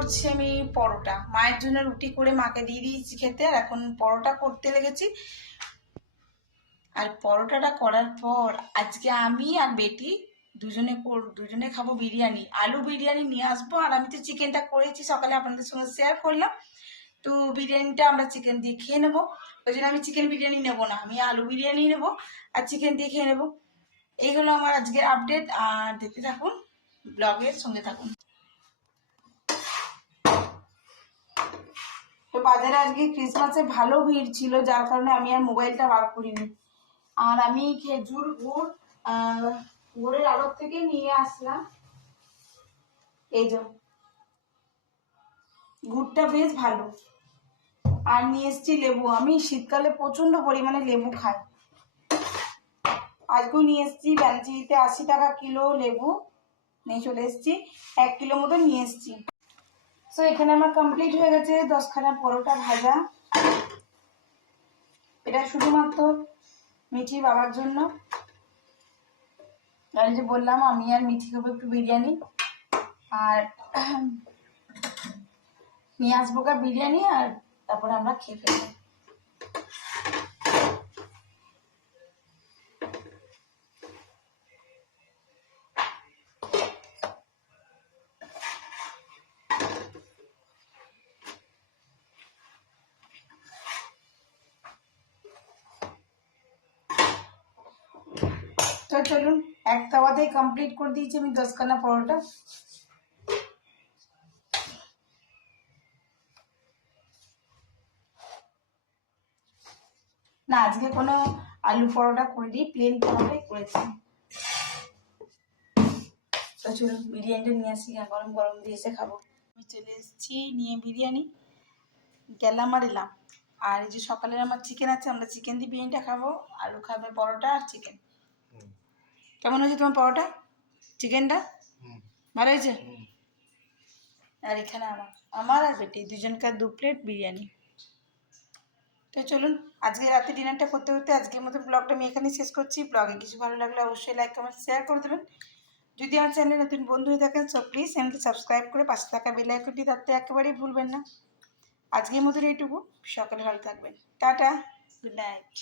করছি আমি পরোটা। মায়ের জন্য রুটি করে মাকে দিয়ে দিয়েছি খেতে, আর এখন পরোটা করতে লেগেছি। আর পরোটাটা করার পর আজকে আমি আর বেটি দুজনে খাবো বিরিয়ানি। আলু বিরিয়ানি নিয়ে আসবো, আর আমি তো চিকেনটা করেছি সকালে, আপনাদের সঙ্গে শেয়ার করলাম। তো বিরিয়ানিটা আমরা চিকেন দিয়ে খেয়ে নেবো। ওই জন্য আমি চিকেন বিরিয়ানি নেবো না, আমি আলু বিরিয়ানি নেবো আর চিকেন দিয়ে খেয়ে নেবো। এই হলো আমার আজকের আপডেট, আর দেখতে থাকুন, ব্লগের সঙ্গে থাকুন। তো বাজারে আজকে ক্রিসমাসে ভালো ভিড় ছিল, যার কারণে আমি আর মোবাইলটা বার করিনি। আর আমি খেজুর গুড় গুড়ের আড়ত থেকে নিয়ে আসলাম। এই যে গুড়টা বেশ ভালো। আর নিয়ে এসছি লেবু, আমি শীতকালে প্রচন্ড পরিমাণে লেবু খাই। আজকেও নিয়ে এসছি ব্যালজিতে 80 টাকা কিলো লেবু নিয়ে চলে এসছি, 1 কিলো মতো নিয়ে এসছি। তো এখানে আমার কমপ্লিট হয়ে গেছে 10খানা পরোটা ভাজা। এটা শুধুমাত্র মিঠি বাবার জন্য। আর যে বললাম আমি আর মিঠি খাবো একটু বিরিয়ানি, আর নিয়ে আসবো বিরিয়ানি, আর তারপরে আমরা খেয়ে ফেলবো। তো চলুন, এক তাওয়াতেই কমপ্লিট করে দিয়েছি আমি 10খানা পরোটা। না, আজকে কোনো আলু পরোটা করিনি, প্লেন পরোটাই করেছি। তো চলুন বিরিয়ানিটা নিয়ে আসি, গরম গরম দিয়ে এসে খাবো। আমি চলে এসেছি নিয়ে বিরিয়ানি, গেলাম আর এলাম। আর এই যে সকালের আমার চিকেন আছে, আমরা চিকেন দিয়ে বিরিয়ানিটা খাবো। আলু খাবে পরোটা আর চিকেন। কেমন হয়েছে তোমার পরোটা, চিকেনটা ভালো হয়েছে? আর এখানে আমার আর বেটি দুজনকার 2 প্লেট বিরিয়ানি। তো চলুন আজকে রাতে ডিনারটা করতে করতে আজকের মতো ব্লগটা আমি এখানেই শেষ করছি। ব্লগে কিছু ভালো লাগলে অবশ্যই লাইক কমেন্ট শেয়ার করে দেবেন। যদি আমার চ্যানেলে নতুন বন্ধু হয়ে থাকেন সো প্লিজ চ্যানেলটি সাবস্ক্রাইব করে পাশে থাকা বেল আইকনটি তাতে একেবারেই ভুলবেন না। আজকের মতো এইটুকু, সকালে ভালো থাকবেন, টাটা, গুড নাইট।